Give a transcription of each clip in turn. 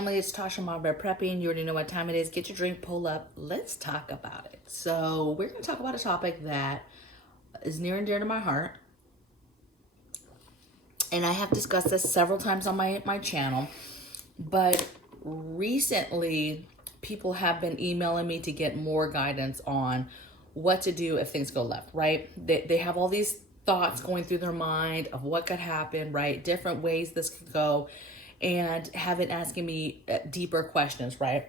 family, it's Tasha MamabearPrepping. You already know what time it is. Get your drink, pull up. Let's talk about it. So we're going to talk about a topic that is near and dear to my heart. And I have discussed this several times on my channel. But recently, people have been emailing me to get more guidance on what to do if things go left, right? They have all these thoughts going through their mind of what could happen, right? Different ways this could go. And have been asking me deeper questions, right?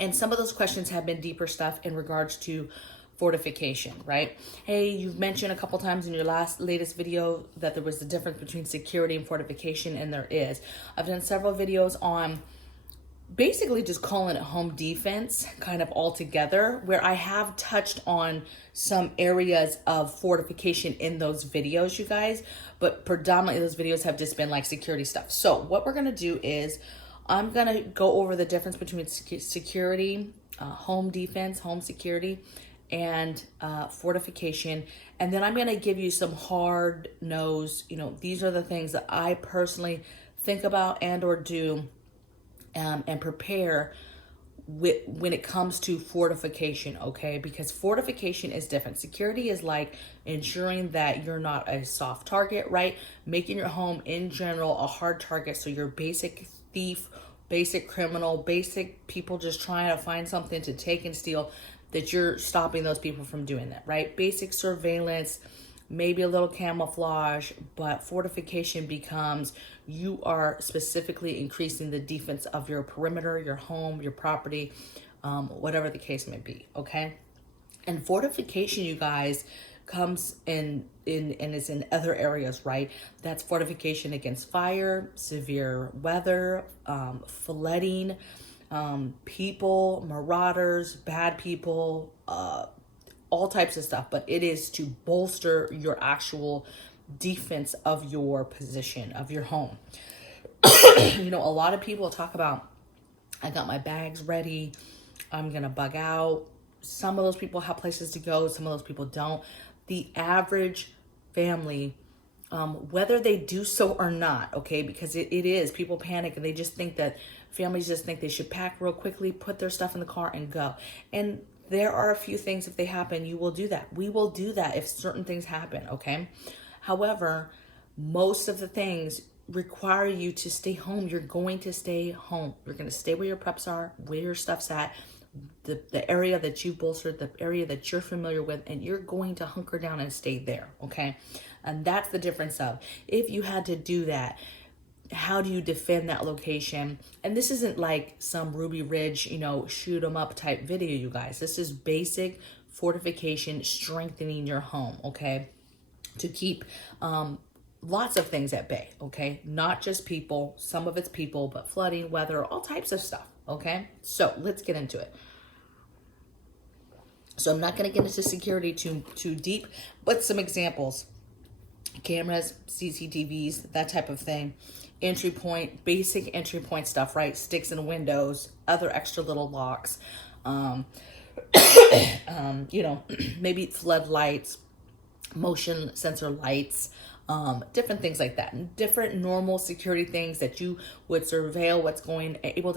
And some of those questions have been deeper stuff in regards to fortification, right? Hey, you've mentioned a couple times in your latest video that there was a difference between security and fortification, and there is. I've done several videos on basically just calling it home defense kind of all together, where I have touched on some areas of fortification in those videos, you guys, but predominantly those videos have just been like security stuff. So what we're going to do is I'm going to go over the difference between security, home defense, home security, and fortification. And then I'm going to give you some hard nose, these are the things that I personally think about and or do and prepare when it comes to fortification, okay? Because fortification is different. Security is like ensuring that you're not a soft target, right? Making your home in general a hard target, so you're basic thief, basic criminal, basic people just trying to find something to take and steal, that you're stopping those people from doing that, right? Basic surveillance, maybe a little camouflage, but fortification becomes you are specifically increasing the defense of your perimeter, your home, your property, whatever the case may be, okay? And fortification, you guys, comes in and is in other areas, right? That's fortification against fire, severe weather, flooding, people, marauders, bad people, all types of stuff, but it is to bolster your actual defense of your position, of your home. A lot of people talk about, I got my bags ready, I'm gonna bug out. Some of those people have places to go, some of those people don't. The average family, whether they do so or not, okay, because it is, people panic and they just think that, families just think they should pack real quickly, put their stuff in the car and go. And there are a few things, if they happen, you will do that. We will do that if certain things happen, okay? However, most of the things require you to stay home. You're going to stay home. You're going to stay where your preps are, where your stuff's at, the area that you bolstered, the area that you're familiar with, and you're going to hunker down and stay there, okay? And that's the difference of, if you had to do that, how do you defend that location? And this isn't like some Ruby Ridge, shoot 'em up type video, you guys. This is basic fortification, strengthening your home, okay? To keep lots of things at bay, okay? Not just people, some of it's people, but flooding, weather, all types of stuff, okay? So let's get into it. So I'm not gonna get into security too deep, but some examples. Cameras, CCTVs, that type of thing. Entry point, basic entry point stuff, right? Sticks in windows, other extra little locks, maybe floodlights, motion sensor lights, different things like that. And different normal security things that you would able to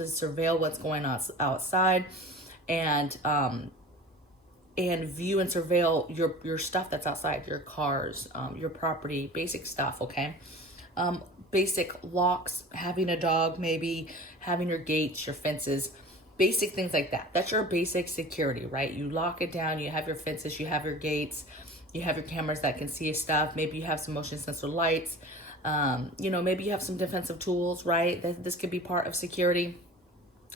surveil what's going on outside, and view and surveil your stuff that's outside, your cars, your property, basic stuff, okay? Basic locks, having a dog, maybe having your gates, your fences, basic things like that. That's your basic security, right? You lock it down, you have your fences, you have your gates, you have your cameras that can see stuff. Maybe you have some motion sensor lights. Maybe you have some defensive tools, right? This could be part of security.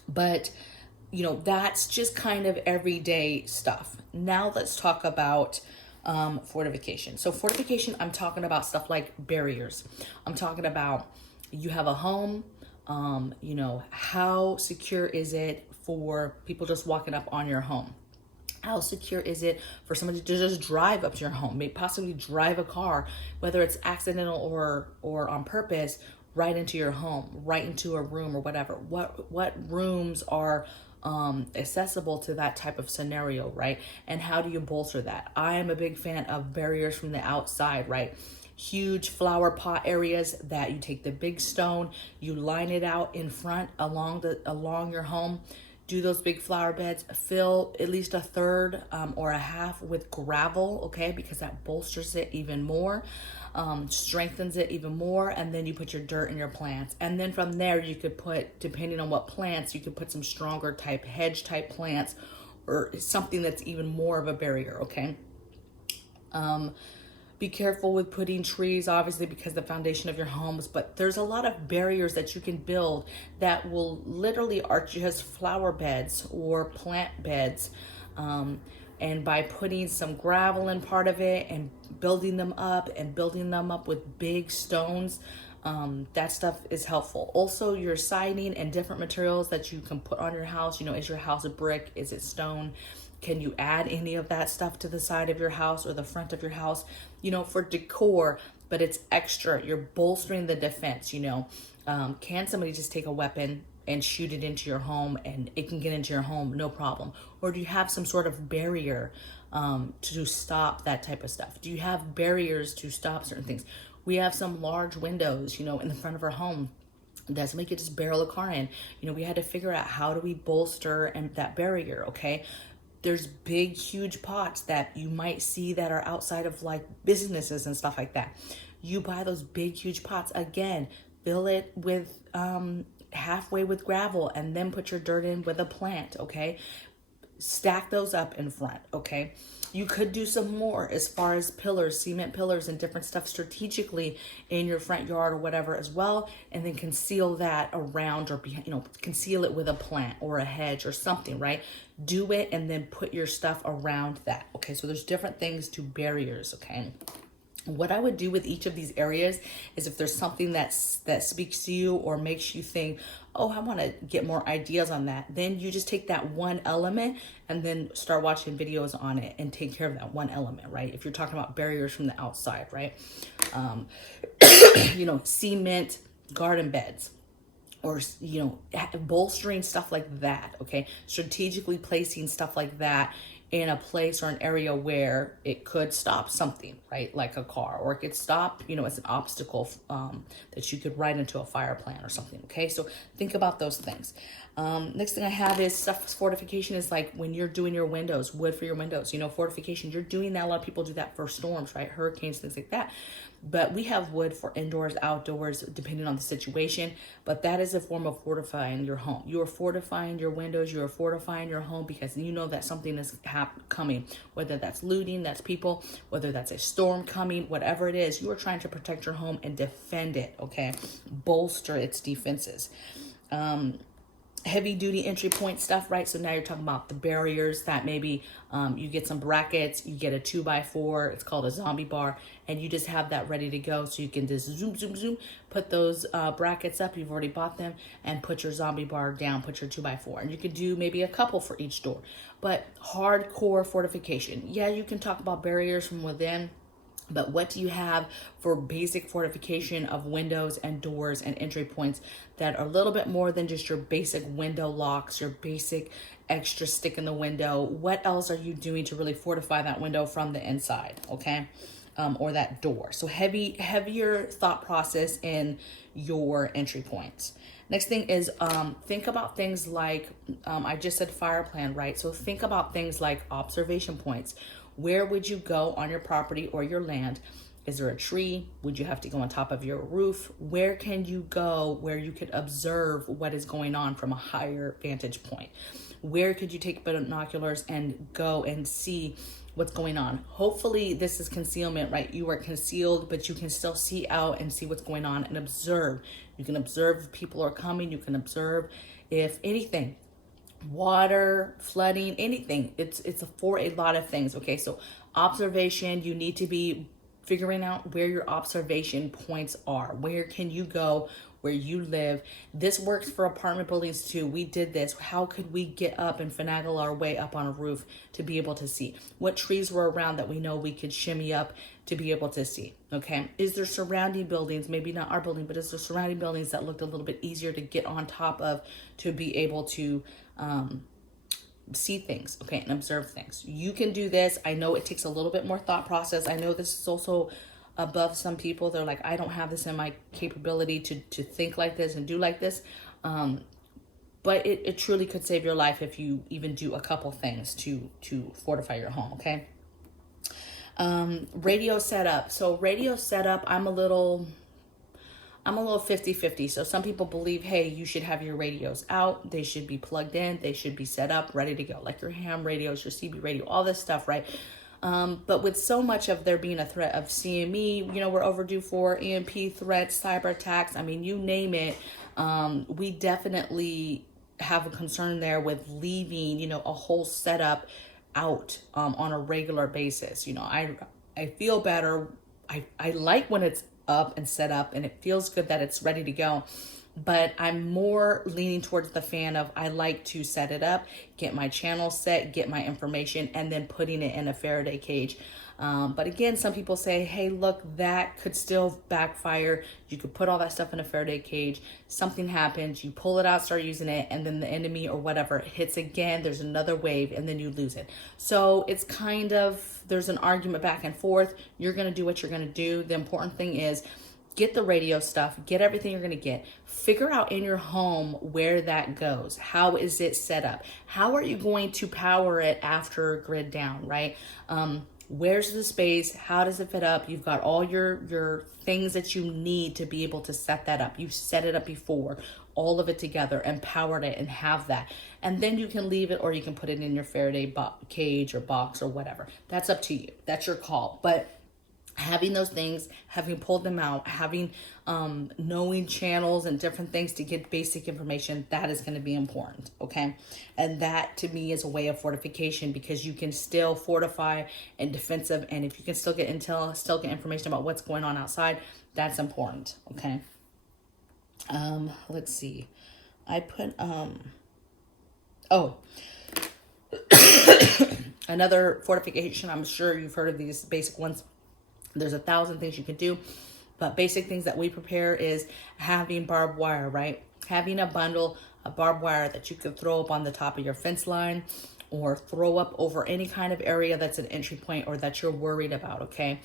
But, that's just kind of everyday stuff. Now let's talk about fortification. So fortification, I'm talking about stuff like barriers. I'm talking about, you have a home, how secure is it for people just walking up on your home? How secure is it for somebody to just drive up to your home, maybe possibly drive a car, whether it's accidental or on purpose, right into your home, right into a room or whatever? What rooms are accessible to that type of scenario, right? And how do you bolster that? I am a big fan of barriers from the outside, right? huge flower pot areas that you take the big stone, you line it out in front along your home, do those big flower beds, fill at least a third or a half with gravel, okay, because that bolsters it even more, strengthens it even more, and then you put your dirt in your plants. And then from there you could put, depending on what plants, you could put some stronger type hedge type plants or something that's even more of a barrier, okay? Be careful with putting trees, obviously, because the foundation of your homes, but there's a lot of barriers that you can build that will literally are just flower beds or plant beds. And by putting some gravel in part of it and building them up with big stones, that stuff is helpful. Also, your siding and different materials that you can put on your house, you know, is your house a brick? Is it stone? Can you add any of that stuff to the side of your house or the front of your house, you know, for decor, but it's extra. You're bolstering the defense, you know. Can somebody just take a weapon and shoot it into your home and it can get into your home, no problem? Or do you have some sort of barrier to stop that type of stuff? Do you have barriers to stop certain things? We have some large windows, you know, in the front of our home that somebody could just barrel a car in. You know, we had to figure out how do we bolster and that barrier, okay? There's big, huge pots that you might see that are outside of like businesses and stuff like that. You buy those big, huge pots, again, fill it with halfway with gravel and then put your dirt in with a plant, okay? Stack those up in front, okay? You could do some more as far as pillars, cement pillars and different stuff strategically in your front yard or whatever as well, and then conceal that around or behind, you know, conceal it with a plant or a hedge or something, right? Do it and then put your stuff around that, okay? So there's different things to barriers, okay? What I would do with each of these areas is if there's something that speaks to you or makes you think, oh, I want to get more ideas on that, then you just take that one element and then start watching videos on it and take care of that one element, right? If you're talking about barriers from the outside, right? You know, cement garden beds, or, you know, bolstering stuff like that, okay? Strategically placing stuff like that in a place or an area where it could stop something, right? Like a car, or it could stop, you know, as an obstacle that you could ride into a fire plant or something, okay? So think about those things. Next thing I have is stuff. Fortification is like when you're doing your windows, wood for your windows, you know, fortification, you're doing that. A lot of people do that for storms, right? Hurricanes, things like that. But we have wood for indoors, outdoors, depending on the situation. But that is a form of fortifying your home. You are fortifying your windows. You are fortifying your home because you know that something is coming, whether that's looting, that's people, whether that's a storm coming, whatever it is, you are trying to protect your home and defend it, okay? Bolster its defenses. Heavy duty entry point stuff, right? So now you're talking about the barriers that maybe you get some brackets, you get a 2x4, it's called a zombie bar, and you just have that ready to go. So you can just zoom, zoom, zoom, put those brackets up, you've already bought them, and put your zombie bar down, put your 2x4. And you could do maybe a couple for each door. But hardcore fortification. Yeah, you can talk about barriers from within, but what do you have for basic fortification of windows and doors and entry points that are a little bit more than just your basic window locks, your basic extra stick in the window? What else are you doing to really fortify that window from the inside, okay? Or that door. So heavier thought process in your entry points. Next thing is think about things like, I just said fire plan, right? So think about things like observation points. Where would you go on your property or your land? Is there a tree? Would you have to go on top of your roof? Where can you go where you could observe what is going on from a higher vantage point? Where could you take binoculars and go and see what's going on? Hopefully this is concealment, right? You are concealed, but you can still see out and see what's going on and observe. You can observe if people are coming. You can observe if anything, water, flooding, anything. It's for a lot of things, okay? So observation, you need to be figuring out where your observation points are. Where can you go where you live? This works for apartment buildings too. We did this. How could we get up and finagle our way up on a roof to be able to see? What trees were around that we know we could shimmy up to be able to see, okay? Is there surrounding buildings, maybe not our building, but is there surrounding buildings that looked a little bit easier to get on top of to be able to see things, okay, and observe things? You can do this. I know it takes a little bit more thought process. I know this is also above some people. They're like, I don't have this in my capability to think like this and do like this. But it truly could save your life if you even do a couple things to fortify your home, okay? Radio setup. So radio setup, I'm a little 50-50. So some people believe, hey, you should have your radios out. They should be plugged in. They should be set up, ready to go. Like your ham radios, your CB radio, all this stuff, right? But with so much of there being a threat of CME, we're overdue for EMP threats, cyber attacks. I mean, you name it. We definitely have a concern there with leaving, a whole setup out on a regular basis. I feel better. I like when it's up and set up and it feels good that it's ready to go. But I'm more leaning towards the fan of I like to set it up, get my channel set, get my information, and then putting it in a Faraday cage. But again, some people say, hey, look, that could still backfire. You could put all that stuff in a Faraday cage. Something happens, you pull it out, start using it, and then the enemy or whatever hits again. There's another wave, and then you lose it. So it's kind of, there's an argument back and forth. You're going to do what you're going to do. The important thing is get the radio stuff, get everything you're going to get. Figure out in your home where that goes. How is it set up? How are you going to power it after grid down, right? Where's the space? How does it fit up? You've got all your things that you need to be able to set that up. You've set it up before, all of it together and powered it and have that. And then you can leave it or you can put it in your Faraday cage or box or whatever. That's up to you. That's your call. But having those things, having pulled them out, having knowing channels and different things to get basic information, that is going to be important, okay? And that to me is a way of fortification because you can still fortify and defensive, and if you can still get intel, still get information about what's going on outside, that's important, okay? Let's see. I put another fortification. I'm sure you've heard of these basic ones. There's 1,000 things you can do, but basic things that we prepare is having barbed wire, right? Having a bundle of barbed wire that you could throw up on the top of your fence line or throw up over any kind of area that's an entry point or that you're worried about, okay?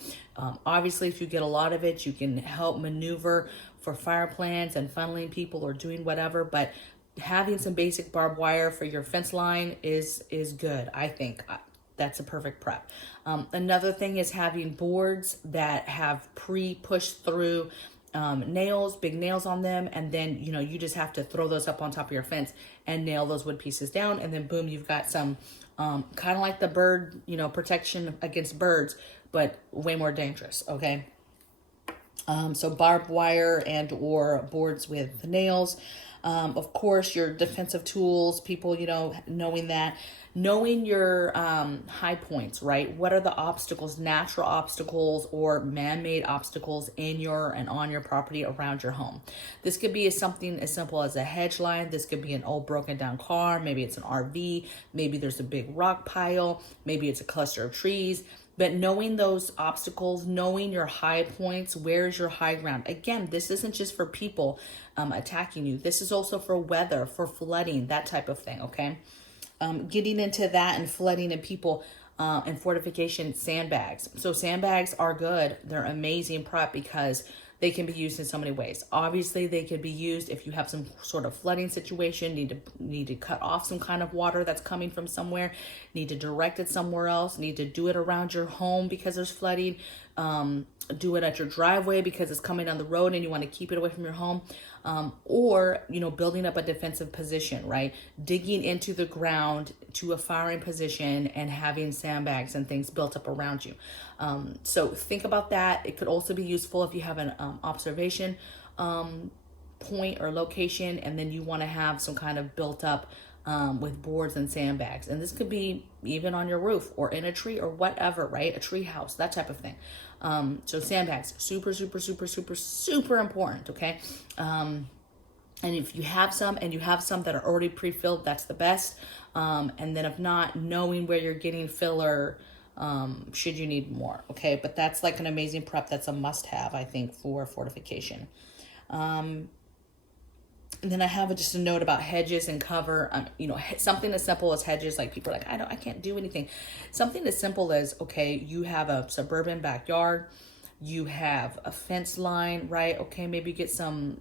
Obviously, if you get a lot of it, you can help maneuver for fire plans and funneling people or doing whatever, but having some basic barbed wire for your fence line is good, I think. That's a perfect prep. Another thing is having boards that have pre-pushed through nails, big nails on them. And then, you just have to throw those up on top of your fence and nail those wood pieces down. And then boom, you've got some kind of like the bird, protection against birds, but way more dangerous, okay? So barbed wire and or boards with nails. Of course, your defensive tools, people, knowing your high points, right? What are the obstacles, natural obstacles or man-made obstacles in your and on your property around your home? This could be something as simple as a hedge line. This could be an old broken down car. Maybe it's an RV. Maybe there's a big rock pile. Maybe it's a cluster of trees. But knowing those obstacles, knowing your high points, where's your high ground? Again, this isn't just for people attacking you. This is also for weather, for flooding, that type of thing, okay? Getting into that and flooding and people and fortification, sandbags. So sandbags are good. They're amazing prep because they can be used in so many ways. Obviously, they could be used if you have some sort of flooding situation, need to cut off some kind of water that's coming from somewhere, need to direct it somewhere else, need to do it around your home because there's flooding, do it at your driveway because it's coming down the road and you want to keep it away from your home, or, building up a defensive position, right? Digging into the ground to a firing position and having sandbags and things built up around you. So think about that. It could also be useful if you have an observation point or location, and then you want to have some kind of built up with boards and sandbags. And this could be even on your roof or in a tree or whatever, right? A tree house, that type of thing. So sandbags, super, super, super, super, super important, okay? And if you have some and you have some that are already pre-filled, that's the best. And then if not, knowing where you're getting filler, should you need more, okay? But that's like an amazing prep. That's a must-have, I think, for fortification. And then I have just a note about hedges and cover. Something as simple as hedges. Like people are like, I can't do anything. Something as simple as, okay, you have a suburban backyard. You have a fence line, right? Okay, maybe get some,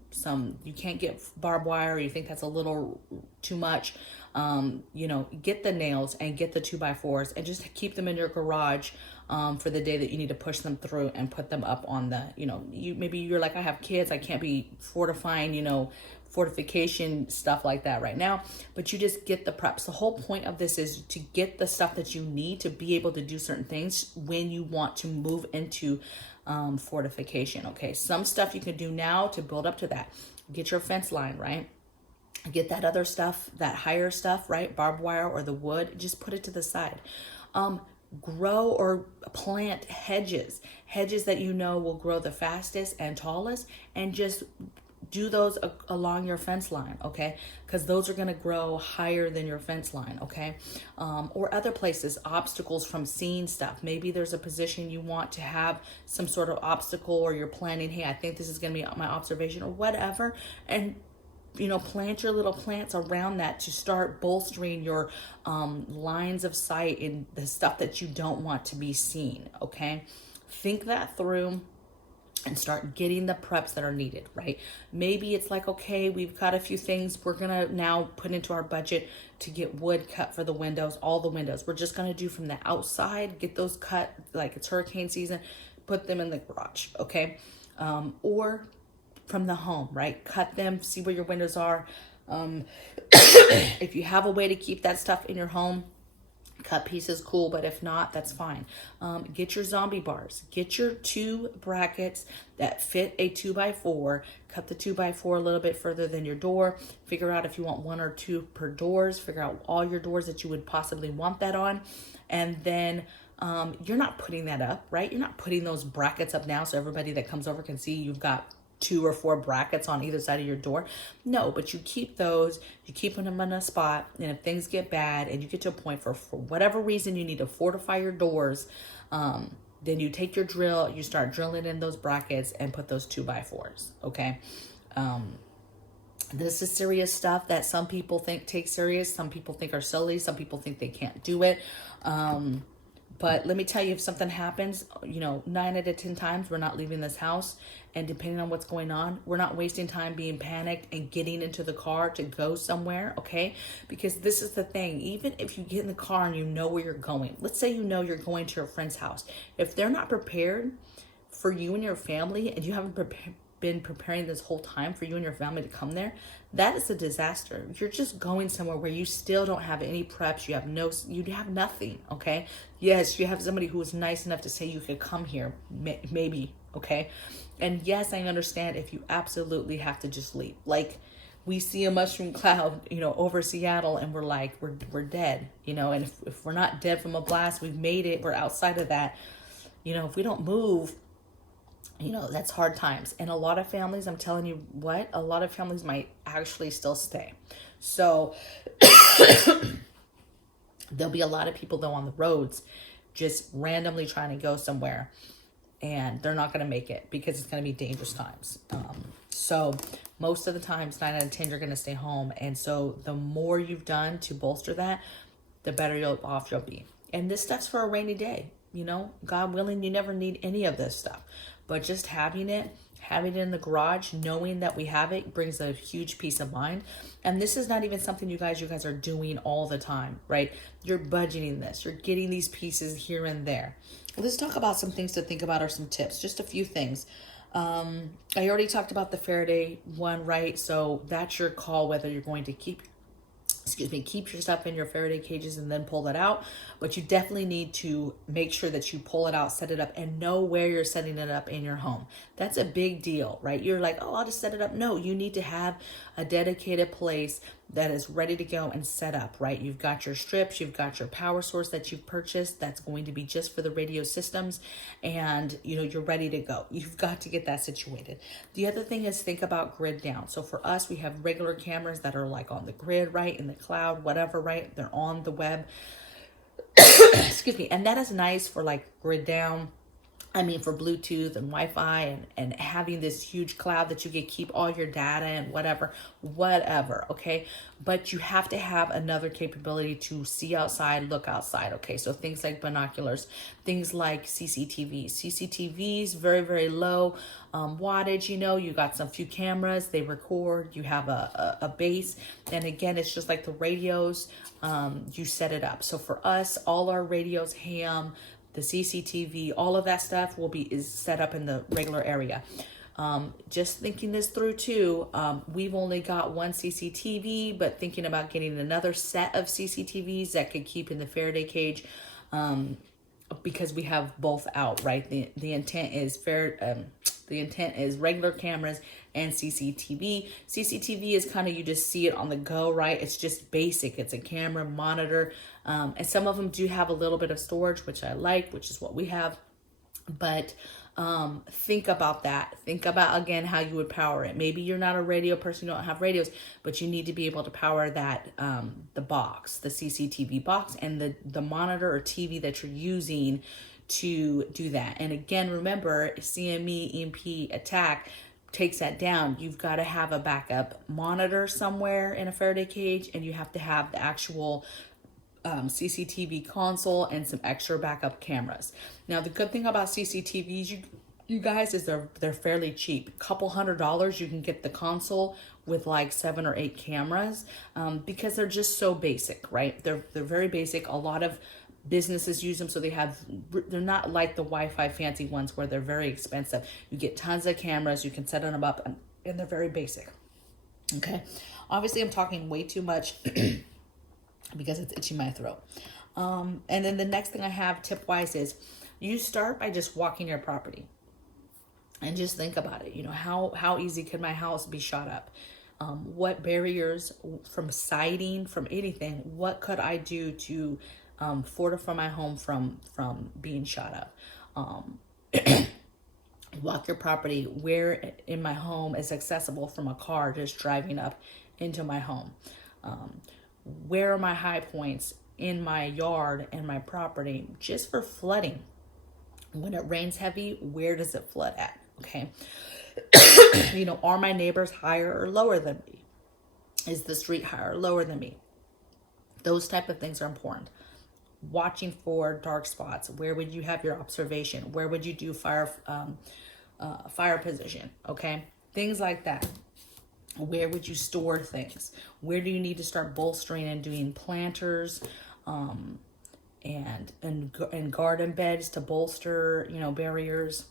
you can't get barbed wire, or you think that's a little too much. You know, get the nails and get the 2x4s and just keep them in your garage for the day that you need to push them through and put them up on the, you know, maybe you're like, I have kids, I can't be fortifying, you know, fortification stuff like that right now, but you just get the preps. The whole point of this is to get the stuff that you need to be able to do certain things when you want to move into fortification. Okay, some stuff you can do now to build up to that. Get your fence line, right? Get that other stuff, that higher stuff, right? Barbed wire or the wood, just put it to the side. Grow or plant hedges that you know will grow the fastest and tallest, and just do those along your fence line, okay? Because those are going to grow higher than your fence line, okay? Or other places, obstacles from seeing stuff. Maybe there's a position you want to have some sort of obstacle, or you're planning, hey, I think this is going to be my observation or whatever, and you know, plant your little plants around that to start bolstering your lines of sight in the stuff that you don't want to be seen, okay? Think that through and start getting the preps that are needed, right? Maybe it's like, okay, we've got a few things we're gonna now put into our budget to get wood cut for the windows, all the windows. We're just gonna do from the outside, get those cut like it's hurricane season, put them in the garage, okay? Or from the home, right? Cut them, see where your windows are. If you have a way to keep that stuff in your home, cut pieces, cool, but if not, that's fine. Get your zombie bars. Get your 2 brackets that fit a 2x4. Cut the 2x4 a little bit further than your door. Figure out if you want 1 or 2 per doors. Figure out all your doors that you would possibly want that on. And then you're not putting that up, right? You're not putting those brackets up now so everybody that comes over can see you've got 2 or 4 brackets on either side of your door. No, but you keep those, you keep them in a spot, and if things get bad and you get to a point for whatever reason you need to fortify your doors, then you take your drill, you start drilling in those brackets and put those 2x4s, okay? This is serious stuff that some people take serious, some people think are silly, some people think they can't do it. But let me tell you, if something happens, you know, 9 out of 10 times we're not leaving this house. And depending on what's going on, we're not wasting time being panicked and getting into the car to go somewhere, okay? Because this is the thing. Even if you get in the car and you know where you're going, let's say you know you're going to your friend's house. If they're not prepared for you and your family, and you haven't been preparing this whole time for you and your family to come there, that is a disaster. You're just going somewhere where you still don't have any preps. You have nothing, okay? Yes, you have somebody who is nice enough to say you could come here, maybe, okay? And yes, I understand if you absolutely have to just leave. Like, we see a mushroom cloud, you know, over Seattle, and we're like, we're dead, you know? And if we're not dead from a blast, we've made it, we're outside of that. You know, if we don't move, you know, that's hard times. And a lot of families, I'm telling you what, a lot of families might actually still stay. So there'll be a lot of people though on the roads just randomly trying to go somewhere, and they're not going to make it because it's going to be dangerous times. So most of the times, 9 out of 10, you're going to stay home. And so the more you've done to bolster that, the better off you'll be. And this stuff's for a rainy day. You know, God willing, you never need any of this stuff. But just having it in the garage, knowing that we have it, brings a huge peace of mind. And this is not even something you guys are doing all the time, right? You're budgeting this. You're getting these pieces here and there. Let's talk about some things to think about, or some tips. Just a few things. I already talked about the Faraday one, right? So that's your call whether you're going to keep your stuff in your Faraday cages and then pull that out. But you definitely need to make sure that you pull it out, set it up, and know where you're setting it up in your home. That's a big deal, right? You're like, oh, I'll just set it up. No, you need to have a dedicated place that is ready to go and set up, right? You've got your strips, you've got your power source that you've purchased that's going to be just for the radio systems, and you know, you're ready to go. You've got to get that situated. The other thing is think about grid down. So for us, we have regular cameras that are like on the grid, right? In the cloud, whatever, right? They're on the web. Excuse me. And that is nice for like grid down. I mean, for Bluetooth and Wi-Fi and having this huge cloud that you can keep all your data and whatever, okay? But you have to have another capability to see outside, look outside, okay? So things like binoculars, things like CCTVs. CCTVs, very, very low wattage, you know, you got some few cameras, they record, you have a base. And again, it's just like the radios, you set it up. So for us, all our radios, ham, the CCTV, all of that stuff is set up in the regular area. Just thinking this through too, we've only got one CCTV, but thinking about getting another set of CCTVs that could keep in the Faraday cage, because we have both out, right? The intent is regular cameras and CCTV. CCTV is kind of, you just see it on the go, right? It's just basic. It's a camera monitor. And some of them do have a little bit of storage, which I like, which is what we have. But think about that. Think about, again, how you would power it. Maybe you're not a radio person, you don't have radios, but you need to be able to power that, the box, the CCTV box, and the monitor or TV that you're using to do that. And again, remember, CME, EMP attack takes that down. You've got to have a backup monitor somewhere in a Faraday cage, and you have to have the actual CCTV console and some extra backup cameras. Now, the good thing about CCTVs, you guys, is they're fairly cheap. Couple $100, you can get the console with like 7 or 8 cameras, because they're just so basic, right? They're very basic. A lot of businesses use them, so they're not like the Wi-Fi fancy ones where they're very expensive. You get tons of cameras, you can set them up, and they're very basic. Okay, obviously I'm talking way too much because it's itching my throat. And then the next thing I have tip-wise is, you start by just walking your property and just think about it. You know, how easy could my house be shot up? What barriers, from siding, from anything, what could I do to fortify my home from being shot up? Walk your property. Where in my home is accessible from a car just driving up into my home? Where are my high points in my yard and my property, just for flooding? When it rains heavy, where does it flood at? Okay. You know, are my neighbors higher or lower than me? Is the street higher or lower than me? Those type of things are important. Watching for dark spots. Where would you have your observation? Where would you do fire position? Okay, things like that. Where would you store things? Where do you need to start bolstering and doing planters, and garden beds to bolster, you know, barriers?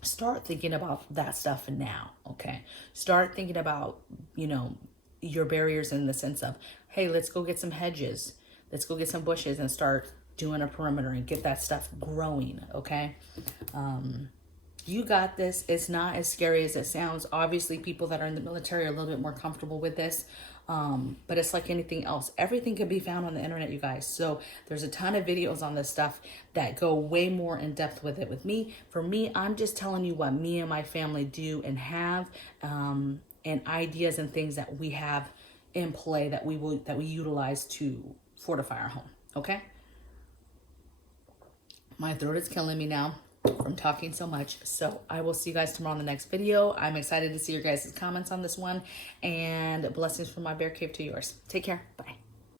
Start thinking about that stuff now. Okay, start thinking about, you know, your barriers in the sense of, hey, let's go get some hedges. Let's go get some bushes and start doing a perimeter and get that stuff growing, okay? You got this. It's not as scary as it sounds. Obviously, people that are in the military are a little bit more comfortable with this, but it's like anything else. Everything can be found on the internet, you guys. So there's a ton of videos on this stuff that go way more in depth with it. With me, for me, I'm just telling you what me and my family do and have, and ideas and things that we have in play that we utilize to fortify our home. Okay, my throat is killing me now from talking so much, so I will see you guys tomorrow in the next video. I'm excited to see your guys' comments on this one, and blessings from my bear cave to yours. Take care. Bye.